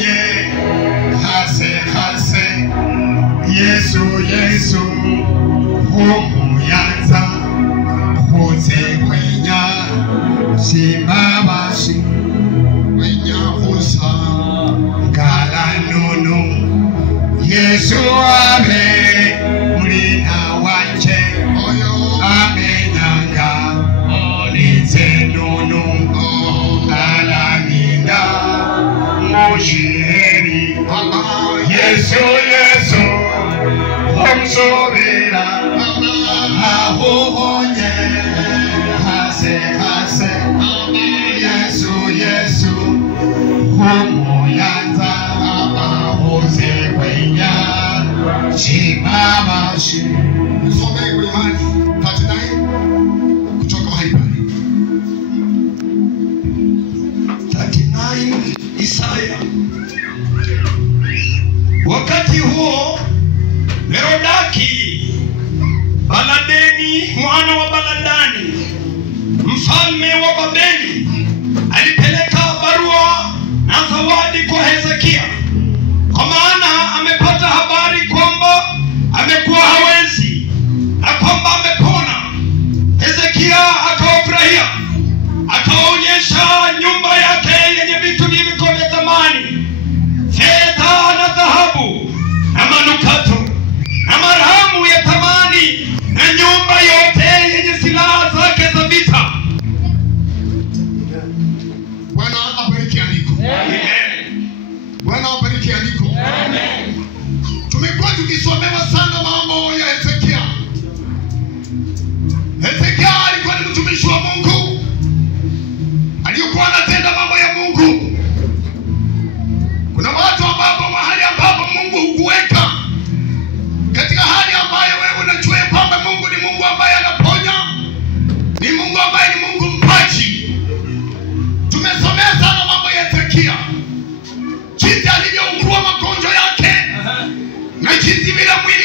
honye hase hase Yesu Yesu umuyanza hoze kwenya simabashi kwenya husa galanunu Yesu abe mulina wanje oyo amenyanga onitsenunu alaninda musheri Yesu Yesu omsobera ahohonye hase hase Yesu Yesu umuyanza ahoze kwenya simabashi Nisome Yohana 39 kutoka mahali pale 39 Isaya. Wakati huo Merodaki Baladani mwana wa Baladani mfalme wa Babeli alipeleka barua na zawadi kwa Hezekia, kwa maana amepata habari kwamba amekuwa hawezi na kwamba amepona. Hezekia akawafurahia, akaonyesha nyumba yake yenye vitu vingi vya thamani, fedha na dhahabu na manukato na marhamu ya thamani, na nyumba yote yenye silaha zake za vita. Bwana abariki andiko. Amen. Bwana abariki andiko. Amen. Tumekuwa tukisomewa sana mambo ya Hezekia. Hezekia alikuwa ni mtumishi wa Mungu, alikuwa anatenda mambo ya Mungu. Kuna watu ambao mahali ambapo Mungu hukuweka, katika hali ambayo wewe unajua kwamba Mungu ni Mungu ambaye anaponya, ni Mungu ambaye ni Mungu mpaji. Tumesomea sana mambo ya Hezekia, jinsi alivyougua magonjwa yake na jinsi vile mwili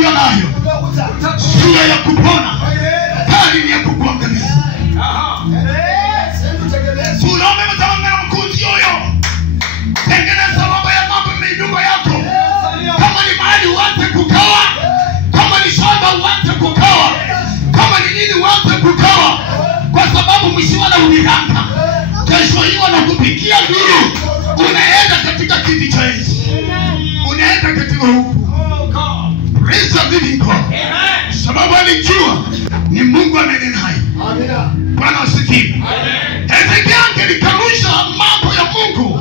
ulio nayo sio ya kupona, bali ni ya kukuangamiza. Unaomba mtawanga na mkuzi yoyo. Tengeneza mambo ya mambo meinuka yako. Kama ni mahali uanze kukawa, kama ni shamba uanze kukawa, kama ni nini uanze kukawa, kwa sababu mshiwana uniranga. Kesho hiyo wanakupikia duru, unaenda katika kiti cha enzi, unaenda katika huku. Praise the living God. Sababu alijua ni Mungu amenena hai. Bwana asifiwe. Hezekia angelikanusha mambo ya Mungu,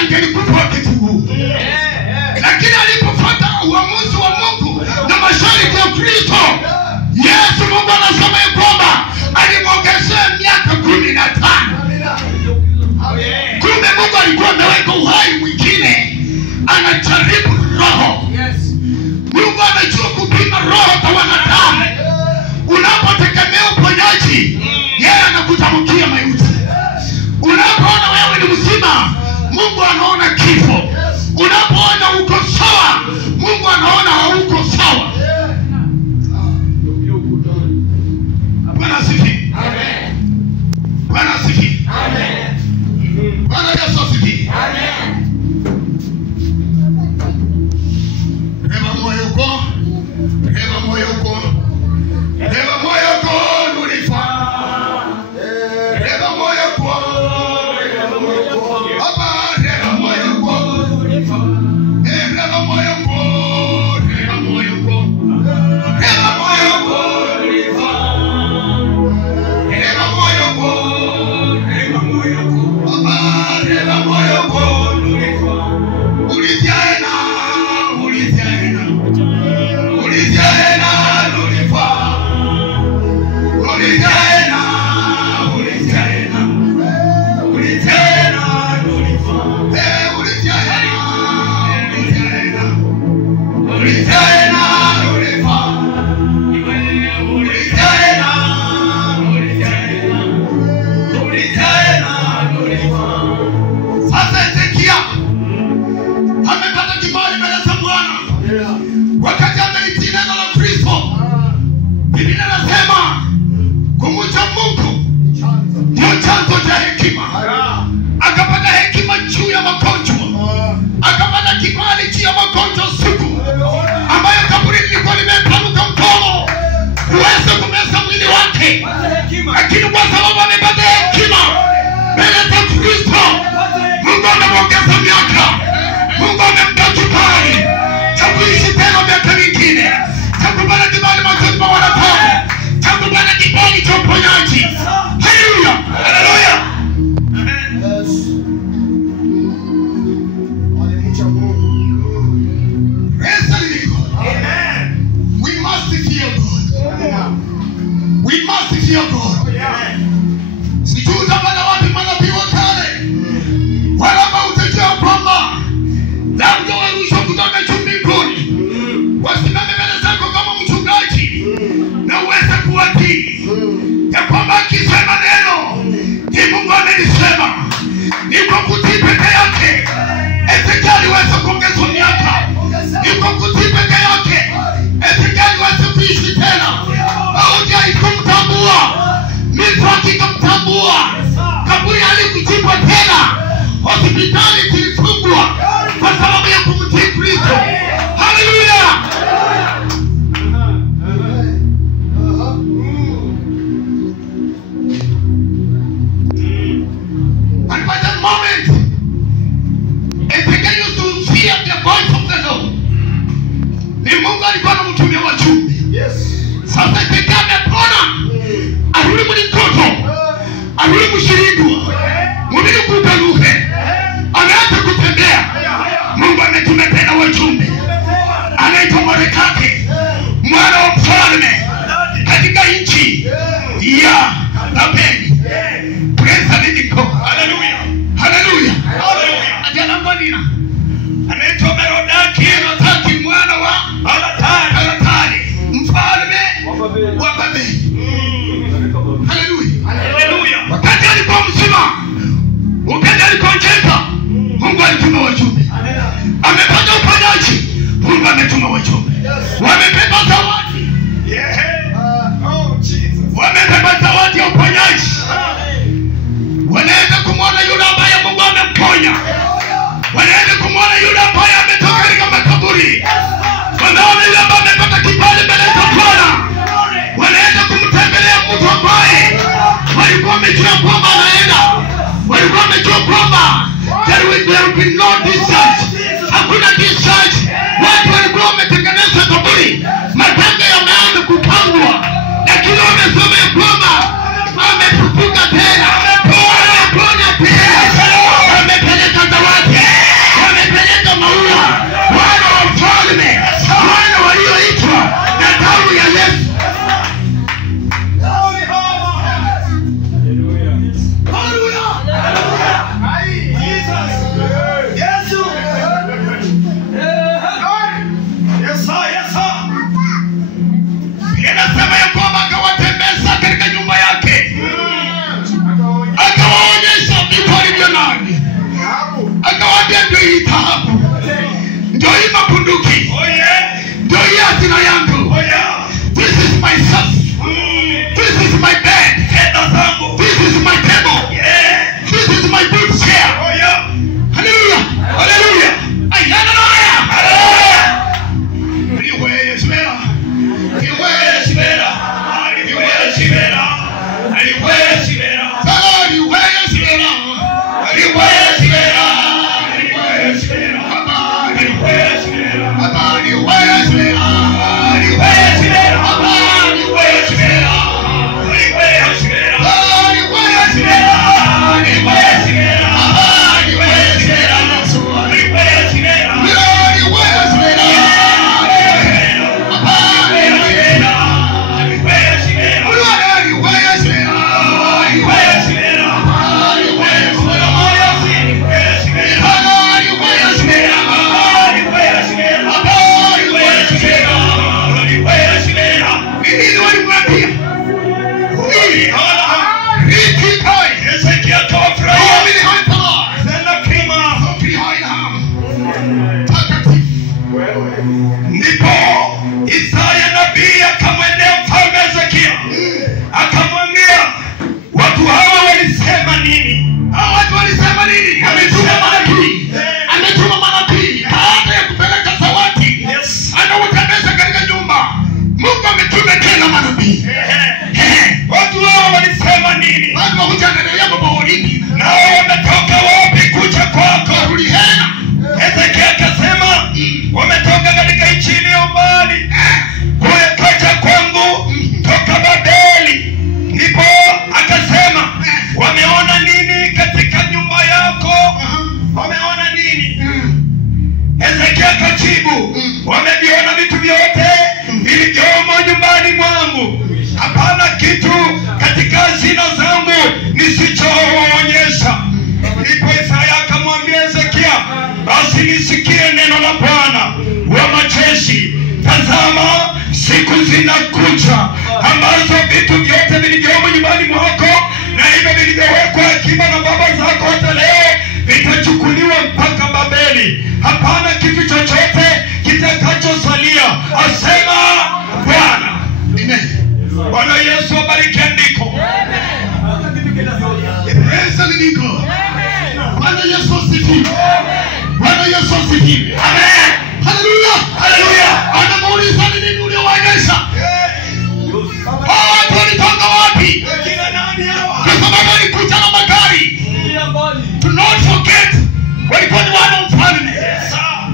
angelikufa wakati huu. Lakini alipofuata uamuzi wa Mungu na masharti ya Kristo, Yesu Mungu anasema ya kwamba alimwongezea miaka 15. Kumbe Mungu alikuwa ameweka uhai mwingine, anajaribu roho. Mungu anajua kupima roho kwa wanadamu. Unapotegemea uponyaji, yeye anakutamkia mauti. Unapoona wewe ni mzima, Mungu anaona kifo. Unapoona uko sawa, Mungu anaona hauko sawa. Bwana asifiwe. Amen. Bwana asifiwe. Amen. Bwana Yesu asifiwe. Amen. Rema moyo uko, rema moyo uko, rema moyo uko nulifa, rema moyo uko, Baba rema moyo uko, rema moyo uko, rema moyo uko, rema moyo uko nulifa, rema moyo uko, rema moyo uko, Baba rema moyo uko nulifa, ulijaena wakati amelitii neno la Kristo. Biblia inasema kumcha Mungu ndio chanzo cha hekima. Akapata hekima juu ya magonjwa, akapata kibali juu ya magonjwa sugu ambayo kaburi lilikuwa limepanuka mkono uweze kumeza mwili wake. Lakini kwa sababu amepata hekima mbele za Kristo, Mungu amemwongeza miaka, Mungu amempa kibali cha kuishi tena miaka mingine, cha kupata kibali machoni pa wanadamu, cha kupata kibali cha uponyaji. Haleluya, haleluya. We must fear God. We must fear God. Sijui utapata wapi manabii wa kale wala mautajia kwamba labda warushwa kutoka juu mbinguni, wasimame mbele zako kama mchungaji na uweze kuwatii ya kwamba akisema neno ni Mungu amenisema. Ni kwa kutii peke yake Hezekia aliweza kuongezwa miaka. Ni kwa kutii peke yake Hezekia aliweza kuishi tena. Mauti haikumtambua, Misri hakikumtambua, kaburi halikujibwa tena, hospitali zilifungwa kwa sababu ya kumtii Kristo. Haleluya. And by that moment, Hezekia used to fear the voice of the Lord. Ni Mungu alikuwa anamtumia wajumbe. Sasa Hezekia amepona, arudi mlikoto, arudi mshirikwa, mwili kutaluhe, anaanza kutembea. Mungu ametuma tena wajumbe, anaitwa Mordekai, mwana wa mfalme katika nchi ya Babeli. Praise the living God. Hallelujah, hallelujah, hallelujah. Ajana mbonina anaitwa Mordekai, mwana wa Halatali, mfalme wa Babeli. Hallelujah, hallelujah. Wakati alikuwa mzima, wakati alikuwa njeka, Mungu alituma wajumbe. Amepata uponyaji, Mungu ametuma wajumbe. hii dhahabu, ndio hii mabunduki, ndio hii hazina yangu. This is my source. This is my bed. This is my table. This is my good chair. Hallelujah. Hallelujah. Hallelujah. Anyway, it's better. Anyway, it's better. Anyway, it's better. Anyway, it's better. Anyway, it's better. Anyway, it's better. Anyway, it's better. Anyway, it's better. Anyway, it's better. Anyway, it's better. Wameviona vitu vyote vilivyomo nyumbani mwangu. Hapana kitu katika hazina zangu nisichoonyesha. Ndipo Isaya akamwambia Hezekia, basi nisikie neno la Bwana wa majeshi. Tazama, siku zinakuja ambazo vitu vyote vilivyomo nyumbani mwako na hivyo vilivyowekwa akiba na baba zako hata leo vitachukuliwa mpaka Babeli. Hapana kitu chochote kitakachosalia, asema Bwana. Amen. Bwana Yesu abariki andiko. Yesu andiko. Bwana Yesu asifiwe. Bwana Yesu asifiwe. Amen. Hallelujah. Hallelujah. Anamuuliza ni nini uliowaonyesha? Watu walitoka wapi? Kwa sababu walikuja na magari. Do not forget, walikuwa ni wana mfalme.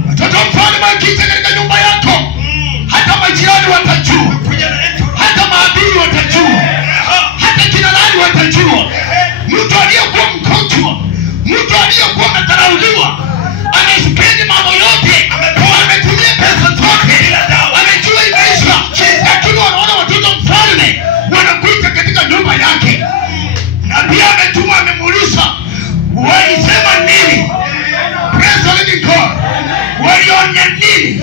Watoto mfalme wakija katika nyumba yako, hata majirani watajua, hata maadui watajua, hata jina lako watajua. Mtu aliyekuwa mgonjwa, mtu aliyekuwa amedharauliwa, amespendi mambo yote, ametumia pesa zote, amejua imeisha, lakini wanaona watoto mfalme wanakuja katika nyumba yake. Na pia ametuma, amemuuliza, walisema nini? Praise the living God. Walionya nini?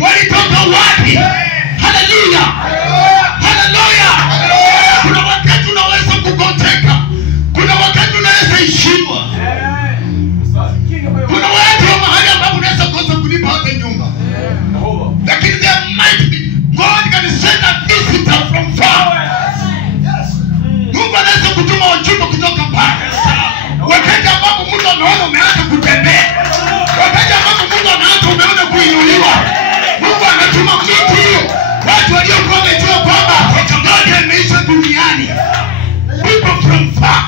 Walitoka wapi? Hallelujah. Hallelujah. Kuna wakati unaweza kukoteka, kuna wakati unaweza ishiwa, kuna watu wa mahali ambapo unaweza kosa kulipa hata nyumba, lakini there might be, God can send a visitor from far. Mungu anaweza kutuma wajumbe kutoka mbali. Wakati ambapo Mungu anaona umeanza kutembea, wakati ambapo Mungu anaanza umeanza kuinuliwa, Mungu anatuma mtu, watu waliokuwa wamejua kwamba God ameisha duniani. People from far,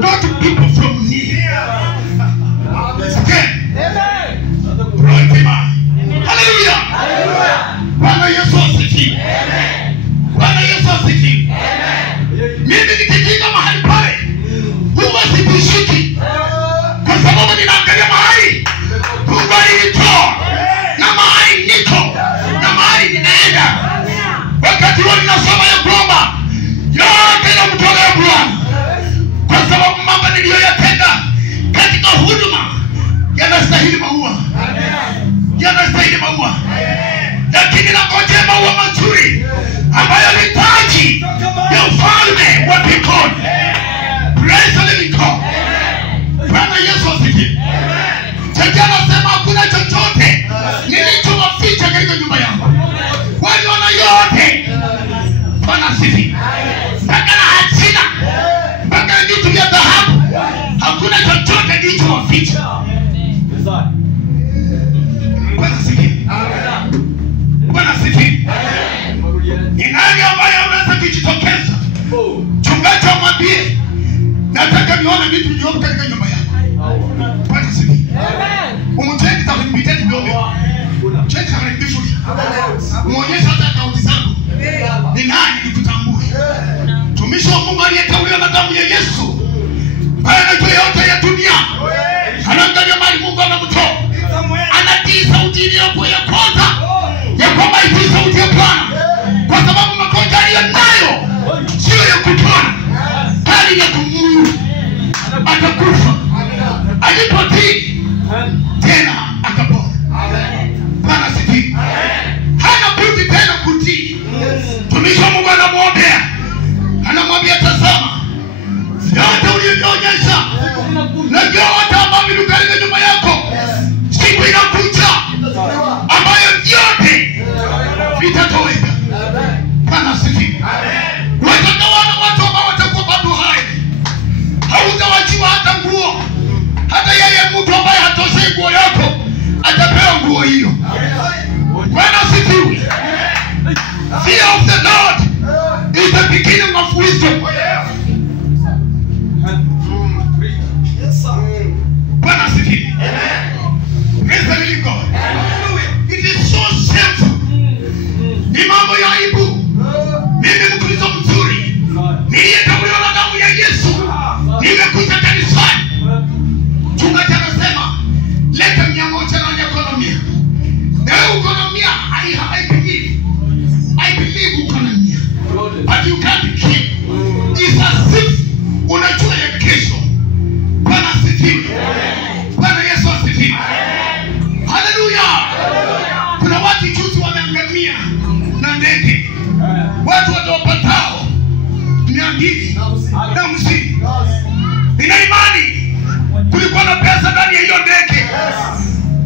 not people from near. Okay. Hallelujah. Bwana Yesu asifiwe. Bwana Yesu asifiwe. Mimi nikifika mahali pale, huwa sitishiki, kwa sababu ninaangalia mahali Mungu alinitoa na mahali niko na mahali ninaenda. Wakati huo ninasoma ya kwamba yote inamtolea Bwana, kwa sababu mambo niliyoyatenda katika huduma yanastahili maua. Yanastahili maua. Lakini nangojea maua mazuri ambayo ni taji ya ufalme wa mbinguni. Praise the living God. Bwana Yesu asifiwe. picha. Bwana sifi. Bwana sifi. Ni nani ambaye anaweza kujitokeza? Chungaji amwambie, nataka nione vitu vilivyo katika nyumba yako. Bwana sifi. Umtende takumbiteni ndio. Cheki kama ni vizuri. Muonyesha hata akaunti zako. Ni nani nikutambue? Tumishi wa Mungu aliyetauliwa na damu ya Yesu. Bwana juu yote ya dunia. Anaangalia mali Mungu anamtoa. Anatii sauti iliyokuwa ya kwanza. Ya kwamba itii sauti ya Bwana. Kwa sababu magonjwa aliyonayo sio ya kupona, bali ya kumuua. Atakufa. Alipotii tena akapona. Bwana sifi. Hana budi tena kutii. Tumishi wa Mungu anamwombea. Anamwambia tazama, yote uliyoonyesha na yote ambayo vilikalia nyuma yako, siku inakuja ambayo yote vitatoweka. Bwana sifi. Watakawana watu ambao watakuwa bado hai. Hautawachiwa hata nguo. Hata yeye mtu ambaye hatosei nguo yako atapewa nguo hiyo. Bwana sifi. Fear of the Lord is the beginning of wisdom. Bwana sifi. Praise the living God. It is so simple. Ni mambo ya aibu. Mimi Mkristo mzuri, niliyetauliwa na damu ya Yesu, nimekuja kanisani. Chungaji anasema leta 100 na ekonomia. Na ekonomia, I believe ekonomia. But you can't keep. It's as if unajua ya kesho. Bwana sifiwe. Bwana Yesu asifiwe. Hallelujah. Kuna watu juzi wameangamia na ndege. Watu waliopatao 250. Nina imani kulikuwa na pesa ndani ya hiyo ndege.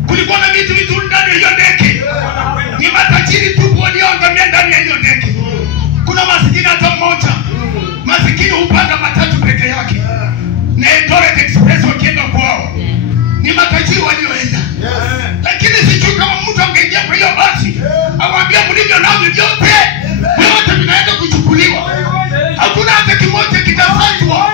Kulikuwa na vitu ndani ya hiyo ndege. Ni matajiri tu walioangamia ndani ya hiyo ndege. Kuna masikini hata mmoja. Masikini hupanda matatu peke yake. Na Eldoret Express wakienda kwao. Ni matajiri walioenda. Lakini sijui kama mtu angeingia kwa hiyo basi, awaambia mlivyo navyo vyote, vyote vinaenda kuchukuliwa. Hakuna hata kimoja kitafanywa.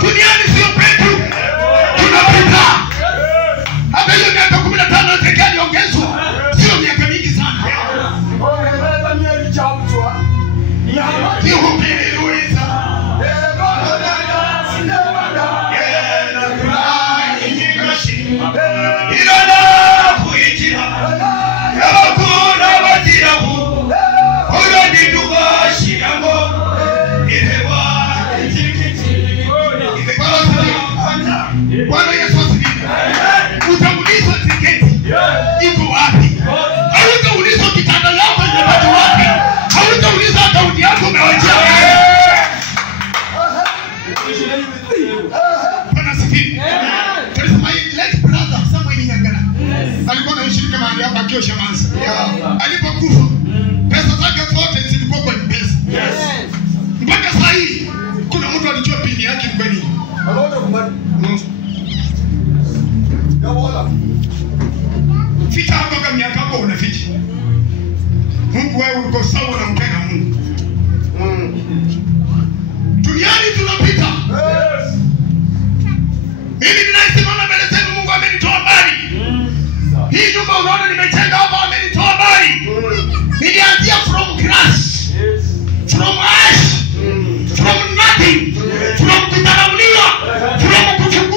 Duniani sio kwetu. Tunapita. Hata hiyo miaka 15 tekea niongezwa. Sio miaka mingi sana. Sio hubiri Luisa. Bwana Yesu asifiwe. Utaulizwa tiketi iko wapi? Hautaulizwa kitanda yako inapata wapi? Hautaulizwa akaunti yako umewachia. Ficha hapo kama miaka yako unaficha. Mungu wewe uko sawa na mpenda Mungu. Duniani tunapita. Yes. Mimi ninasimama mbele zenu, Mungu amenitoa mbali. Hii nyumba unaona nimejenga hapa, amenitoa mbali. Nilianzia from grass. Yes. From ash. From nothing. From kudharauliwa. From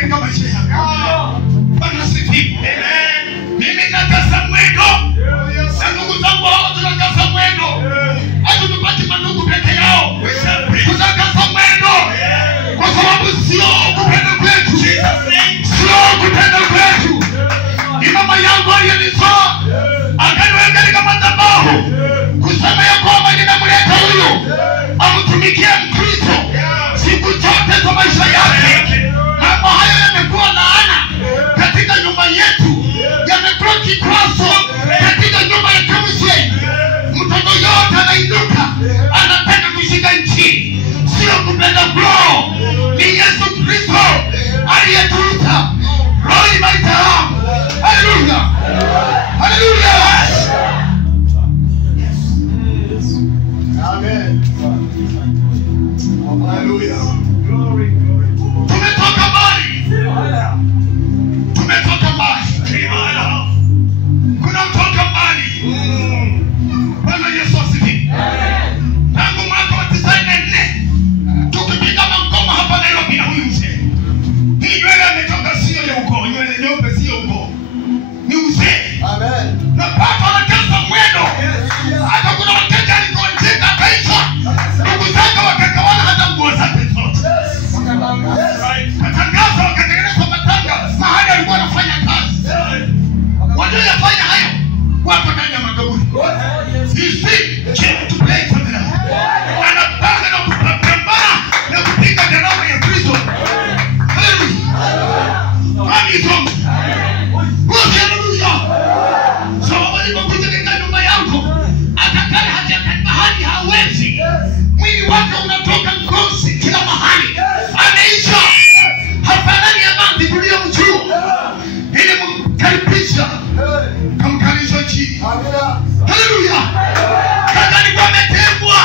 katika maisha yako. Bwana sifiwe. Amen. Mimi nataka mwendo. Na ndugu zangu hao tunataka mwendo. Hata tupate mandugu peke yao. Tunataka mwendo. Kwa sababu sio kupenda kwetu. Sio kupenda kwetu. Ni mama yangu aliyenizaa. Akaniweka katika madhabahu. Kusema ya kwamba ninamleta huyu amtumikie Mkristo siku zote za maisha yake. Mambo hayo yamekuwa laana katika nyumba yetu, yamekuwa kikwazo katika nyumba ya kanisa. Mtoto yote anainuka anataka kushika nchi, sio kupenda roho. Ni Yesu Kristo aliyetuita roho imeita. Haleluya, haleluya. Amen. Hallelujah. Glory, glory. Tumetoka mbali. Tumetoka mbali. Kuna mtoka mbali. Bwana Yesu asifiwe. Tangu mwaka wa 94 tukipiga ngoma hapa Nairobi na huyu mzee. Hii nywele ametoka sio ya ukoo, nywele nyeupe sio ukoo. Ni mzee. Amen. Na papa anakaza mwendo. Hata kuna wateja alikonjeka kaisha. Ndugu zake wakakawana hata nguo zake zote. Katangaza wakatengeneza matanga mahali alikuwa anafanya kazi. Walioyafanya hayo wapo ndani ya makaburi. You see, came to play for them. Anapanga na kupambana na kupiga gharama ya Kristo. Hallelujah. Mami zongo. Hallelujah. So walipokuja katika nyumba yako, atakala hajakani mahali hawezi. Mwili wake unatoka ngozi kila mahali. Ameisha. Hafanani ya mandi tulio mjuu. Ili mkaribisha. Kamkaribisha chini. Hallelujah. Kaka ni kwa metembwa.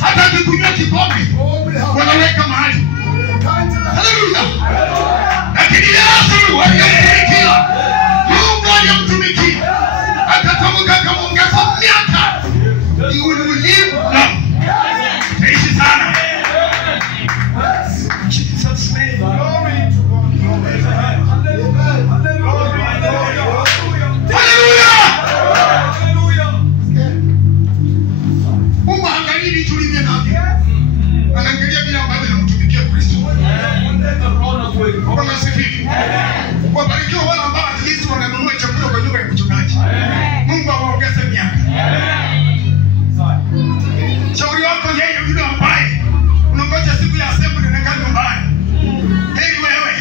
Hata kikunywa kikombe wanaweka mahali. Hallelujah. Lakini Yesu aliyemtumikia, Mungu aliyemtumikia, akatamka akamuongeza miaka. You will live long. Taishi sana. Jesus name. Glory to God. Hallelujah. Hallelujah. Mungu angalia tulivyo navyo. Anaangalia bila ambavyo tunamtumikia Kristo. Bwana sifiwe. Wabarikiwe wale ambao at least wananunua chakula kwa nyumba ya mchungaji. Mungu awaongeze miaka. Shauri wako yeye yule ambaye unangoja siku ya assembly na kazi mbaya. Heri wewe.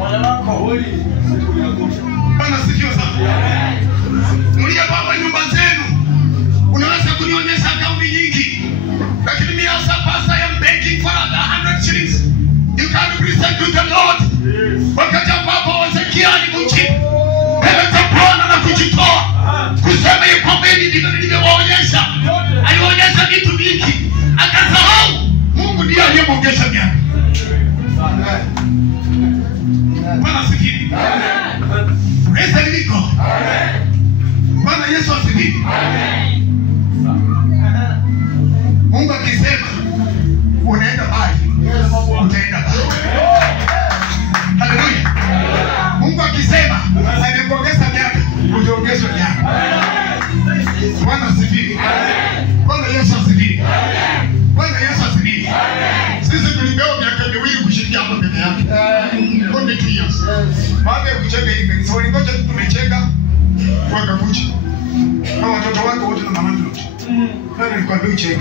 Wala wako holi siku ya kesho. Bwana sifiwe sana. Mlia baba nyumba zenu. Unaweza kunionyesha akaunti nyingi. Lakini mimi hasa pasta I am begging for 100 shillings. You can present to the Lord. Wakati ambapo Hezekia alikujibu. Peleka Bwana na kujitoa. Kusema ya kwamba ndivyo nilivyowaonyesha. Alionyesha vitu vingi. Akasahau Mungu ndiye aliyemwongeza miaka. Bwana asifiwe. Praise the living God. Bwana Yesu asifiwe. Mungu akisema unaenda mbali, utaenda mbali. Haleluya. Mungu akisema amekuongeza miaka, utaongezwa miaka. Bwana asifiwe. Bwana Yesu asifiwe. Bwana Yesu asifiwe. Sisi tulipewa miaka miwili kushirikia hapa peke yake. Only 2 years. Baada ya kucheka hivi, so ngoja tumecheka wakakuja. Na watoto wako wote na mama ndio. Nani alikwambia ucheke?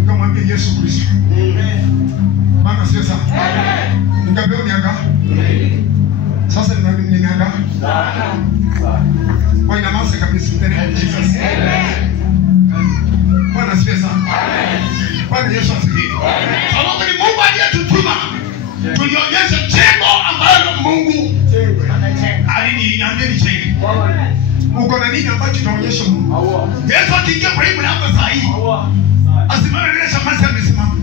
Nikamwambia Yesu Kristo. Bwana sio sawa. Nikapewa miaka. Sasa ni miaka. Kwa ina maana kabisa tena Jesus. Bwana sio sawa. Bwana Yesu asifiwe. Sababu ni Mungu aliyetutuma. Tulionyesha jengo ambalo Mungu aliniambia nicheke. Uko na nini ambacho tunaonyesha Mungu? Yesu akiingia kwa hii mlango saa hii. Asimame mbele za masa amesimama.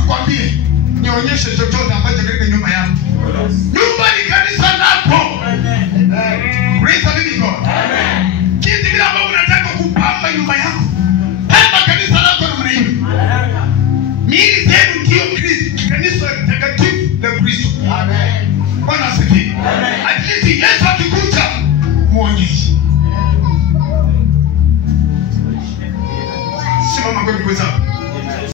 Akwambie nionyeshe chochote ambacho katika nyumba yako. Nyumba ni kanisa lako. Praise the living God. Amen. Kitu kile ambacho unataka kupamba nyumba yako. Pamba kanisa lako namna hiyo. Mimi tena ndio Kristo, kanisa takatifu. la Kristo. Amen. Bwana asifiwe. At least Yesu akikuja